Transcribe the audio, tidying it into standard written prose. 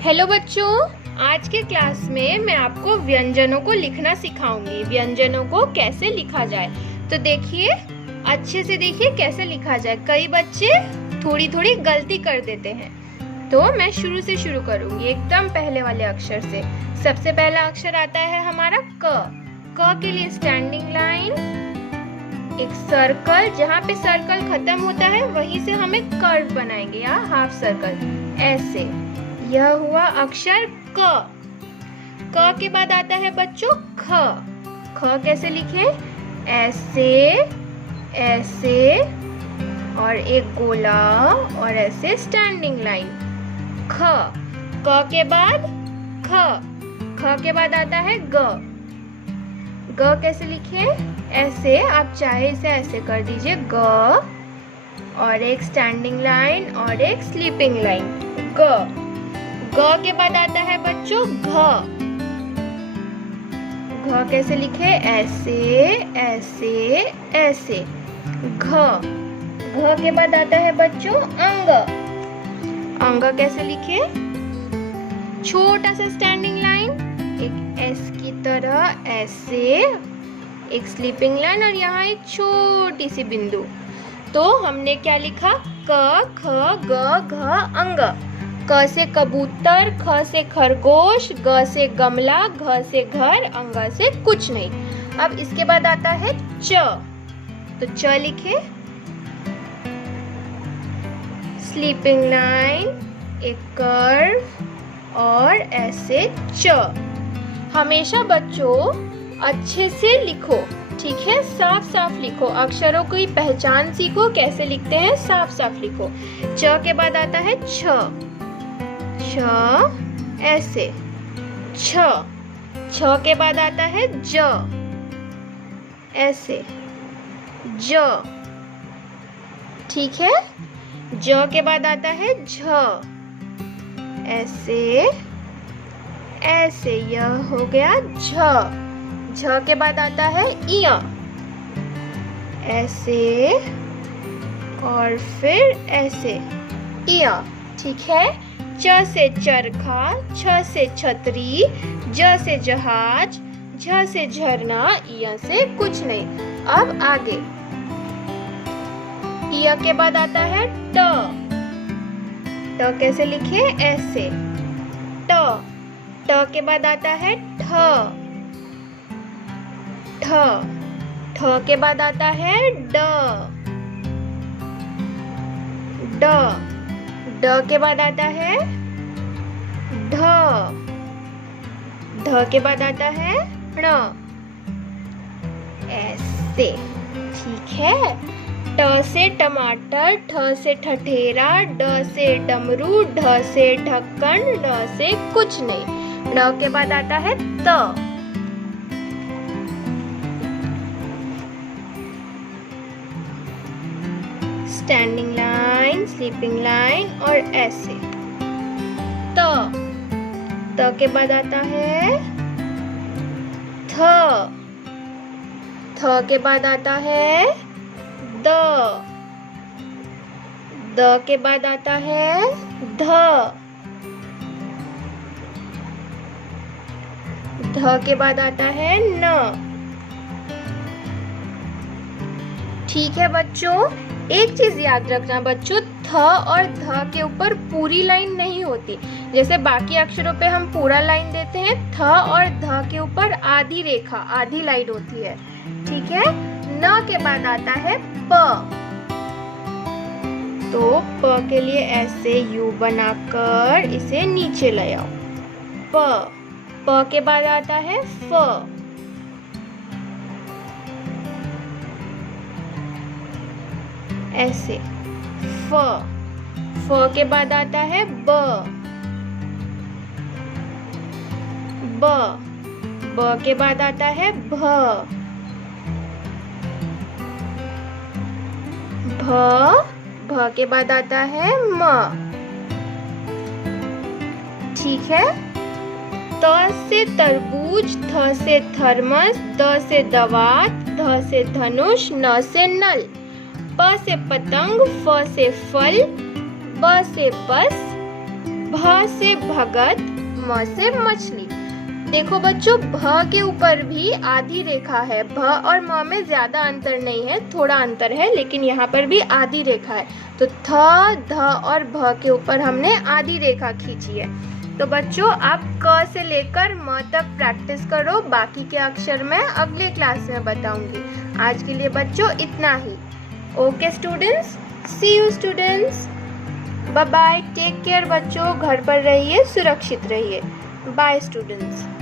Hello बच्चों, आज के क्लास में मैं आपको व्यंजनों को लिखना सिखाऊंगी। व्यंजनों को कैसे लिखा जाए, तो देखिए, अच्छे से देखिए कैसे लिखा जाए। कई बच्चे थोड़ी थोड़ी गलती कर देते हैं, तो मैं शुरू से शुरू करूंगी, एकदम पहले वाले अक्षर से। सबसे पहला अक्षर आता है हमारा क। क के लिए स्टैंडिंग लाइन, एक सर्कल, जहाँ पे सर्कल खत्म होता है वहीं से हम एक कर्व बनाएंगे या हाफ सर्कल, ऐसे। यह हुआ अक्षर क। क के बाद आता है बच्चों ख। ख कैसे लिखे? ऐसे, ऐसे और एक गोला और ऐसे स्टैंडिंग लाइन। ख। क के बाद ख। ख के बाद आता है ग। ग कैसे लिखे? ऐसे, आप चाहे इसे ऐसे कर दीजिए, ग और एक स्टैंडिंग लाइन और एक स्लीपिंग लाइन, ग। ग के बाद आता है बच्चों घ। घ कैसे लिखे? ऐसे, ऐसे, ऐसे, घ। घ के बाद आता है बच्चों अंग। अंग कैसे लिखे? छोटा सा स्टैंडिंग लाइन, एक एस की तरह ऐसे, एक स्लीपिंग लाइन और यहाँ एक छोटी सी बिंदु। तो हमने क्या लिखा? क, ख, ग, घ, अंग। क से कबूतर, ख से खरगोश, ग से गमला, घ से घर, अंग से कुछ नहीं। अब इसके बाद आता है च। तो च लिखे, स्लीपिंग लाइन, एक कर्व और ऐसे च। हमेशा बच्चों अच्छे से लिखो, ठीक है? साफ साफ लिखो, अक्षरों की पहचान सीखो, कैसे लिखते हैं साफ साफ लिखो। च के बाद आता है छ। छ ऐसे, छ। छ के बाद आता है ज, ऐसे, ज, ठीक है? ज के बाद आता है झ, ऐसे, ऐसे, यह हो गया झ। झ के बाद आता है इय, ऐसे और फिर ऐसे, इय, ठीक है? च से चरखा, छ से छतरी, ज से जहाज, झ से झरना, इय से कुछ नहीं। अब आगे, इय के बाद आता है ट। ट कैसे लिखे? ऐसे, ट। ट के बाद आता है ठ। ठ। ठ के बाद आता है ड। ड। ड के बाद आता है ढ। ढ के बाद आता है ण, ऐसे, ठीक है? ट से टमाटर, ठ से ठठेरा, ड से डमरू, ढ से ढक्कन, ड से कुछ नहीं। ड के बाद आता है त। स्टैंडिंग लाइन, स्लीपिंग लाइन और ऐसे, त। त के बाद आता है थ। थ के बाद आता है द। द के बाद आता है ध। ध के बाद आता है न, ठीक है बच्चों? एक चीज याद रखना बच्चों, थ और ध के ऊपर पूरी लाइन नहीं होती। जैसे बाकी अक्षरों पे हम पूरा लाइन देते हैं, थ और ध के ऊपर आधी रेखा, आधी लाइन होती है, ठीक है? न के बाद आता है प। तो प के लिए ऐसे यू बनाकर इसे नीचे ले आओ, प। प के बाद आता है फ। ऐसे, फ। फ के बाद आता है ब। ब। ब के बाद आता है भ। भ। भ के बाद आता है म, ठीक है? त से तरबूज, थ से थर्मस, द से दवात, ध से धनुष, न से नल, प से पतंग, फ से फल, ब से बस, भ से भगत, म से मछली। देखो बच्चों, भ के ऊपर भी आधी रेखा है। भ और म में ज्यादा अंतर नहीं है, थोड़ा अंतर है, लेकिन यहाँ पर भी आधी रेखा है। तो थ, ध और भ के ऊपर हमने आधी रेखा खींची है। तो बच्चों, आप क से लेकर म तक प्रैक्टिस करो। बाकी के अक्षर मैं अगले क्लास में बताऊंगी। आज के लिए बच्चों इतना ही। Okay students, see you students, bye bye, take care बच्चों। घर पर रहिए, सुरक्षित रहिए। Bye students.